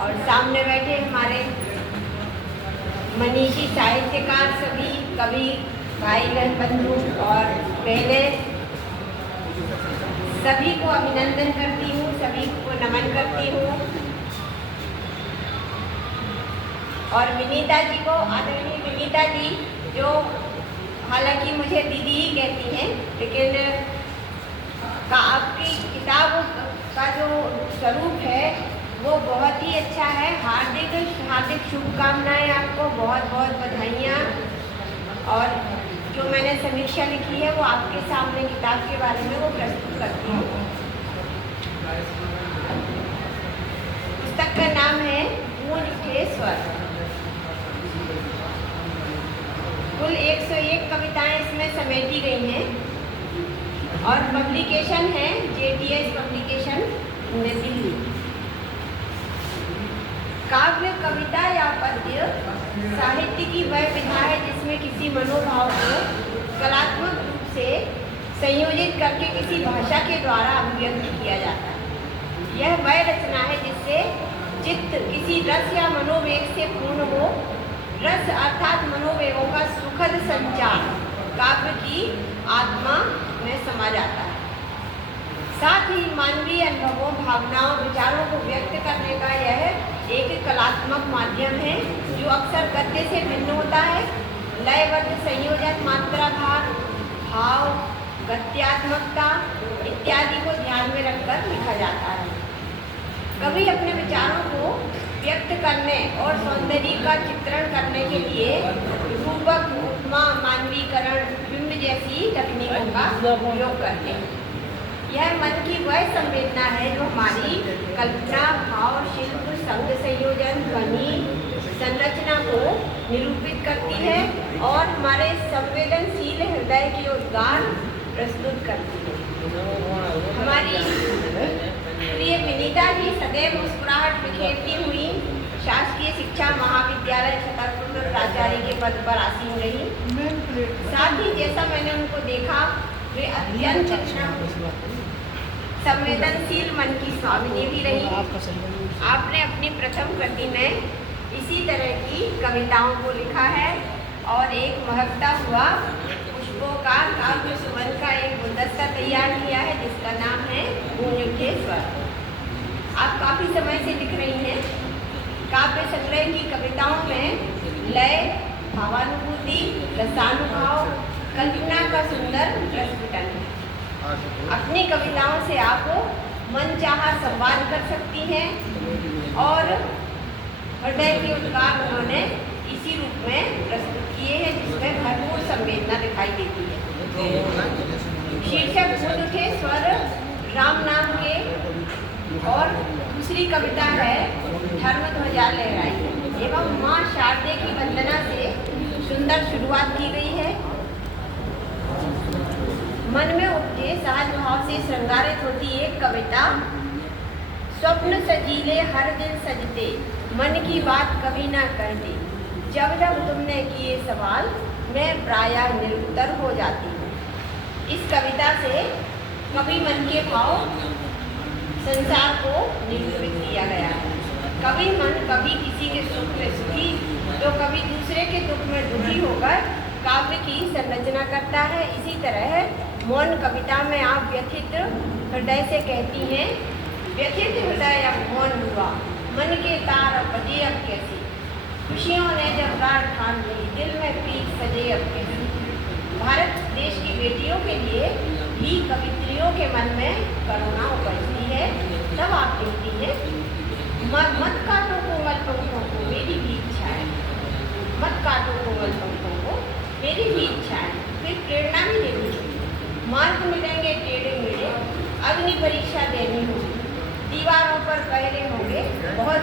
और सामने बैठे हमारे मनीषी साहित्यकार सभी कवि भाई बहन बंधु और पहले सभी को अभिनंदन करती हूँ, सभी को नमन करती हूँ। और विनीता जी को, आदरणीय विनीता जी, जो हालांकि मुझे दीदी ही कहती हैं, लेकिन आपकी किताब का जो स्वरूप है वो बहुत ही अच्छा है। हार्दिक हार्दिक शुभकामनाएं आपको, बहुत बहुत बधाइयाँ। और जो मैंने समीक्षा लिखी है वो आपके सामने किताब के बारे में वो प्रस्तुत करती हूँ। पुस्तक का नाम है गूंज उठे स्वर। कुल 101 कविताएं इसमें समेटी गई हैं और पब्लिकेशन है JTS पब्लिकेशन, दिल्ली। काव्य, कविता या पद्य साहित्य की वह विधा है जिसमें किसी मनोभाव को कलात्मक रूप से संयोजित करके किसी भाषा के द्वारा अभिव्यक्त किया जाता है। यह वह रचना है जिससे चित्त किसी रस या मनोवेग से पूर्ण हो। रस अर्थात मनोवेगों का सुखद संचार काव्य की आत्मा में समा जाता है। साथ ही मानवीय अनुभवों, भावनाओं, विचारों को व्यक्त करने का यह एक कलात्मक माध्यम है जो अक्सर गद्य से भिन्न होता है। लयबद्ध संयोजन, मात्रा भाव, गत्यात्मकता इत्यादि को ध्यान में रखकर लिखा जाता है। कवि अपने विचारों को व्यक्त करने और सौंदर्य का चित्रण करने के लिए रूपक, उपमा, मानवीकरण, बिंब जैसी तकनीकों का उपयोग करते हैं। यह मन की वह संवेदना है जो हमारी कल्पना, भाव, शिल्प, संग संयोजन, ध्वनि, संरचना को निरूपित करती है और हमारे संवेदनशील हृदय के उद्गार प्रस्तुत करती है। हमारी प्रिय विनीता जी सदैव मुस्कुराहट बिखेरती हुई शासकीय शिक्षा महाविद्यालय छतरपुर में प्राचार्य के पद पर आसीन रही। साथ ही जैसा मैंने उनको देखा, वे अत्यंत संवेदनशील मन की स्वामिनी भी रही। आपने अपनी प्रथम कृति में इसी तरह की कविताओं को लिखा है और एक महकता हुआ पुष्पों का काव्य सुमन का एक गुलदस्ता तैयार किया है जिसका नाम है गूंज उठे स्वर। आप काफ़ी समय से लिख रही हैं। काव्य संग्रह की कविताओं में लय, भावानुभूति, रसानुभाव, कल्पना का सुंदर प्रस्फुटन है। अपनी कविताओं से आप मनचाहा संवाद कर सकती हैं और हृदय के उद्गार उन्होंने इसी रूप में प्रस्तुत किए हैं जिसमें भरपूर संवेदना दिखाई देती है। शीर्षक गूंज उठे स्वर राम नाम के और दूसरी कविता है धर्म ध्वजा लहराई एवं माँ शारदे की वंदना से सुंदर शुरुआत की गई है। मन में उठे सहज भाव से श्रृंगारित होती एक कविता। स्वप्न सजीले हर दिन सजते, मन की बात कभी ना कहती। जब जब तुमने किए सवाल, मैं प्रायः निरुत्तर हो जाती हूँ। इस कविता से कवि मन के भाव संसार को निरूपित किया गया है। कवि मन कभी किसी के सुख में सुखी तो कभी दूसरे के दुख में दुखी होकर काव्य की संरचना करता है। इसी तरह मौन कविता में आप व्यथित हृदय से कहती हैं, व्यथित हृदय अब मौन हुआ, मन के तार अब बजे अब कैसे। खुशियों ने जब गाढ़ ठान ली, दिल में प्रीत सजे अब कैसे। भारत देश की बेटियों के लिए भी कवित्रियों के मन में करुणा उपजती है। तब आप कहती हैं, मत काटो कोमल पंखों को, मेरी भी इच्छा है। मत काटो कोमल पंखों को, मेरी भी इच्छा है। फिर प्रेरणा भी देनी चाहिए। मार्ग मिलेंगे टेढ़े मेढ़े, अग्नि परीक्षा देनी होगी, दीवारों पर पहरे होंगे बहुत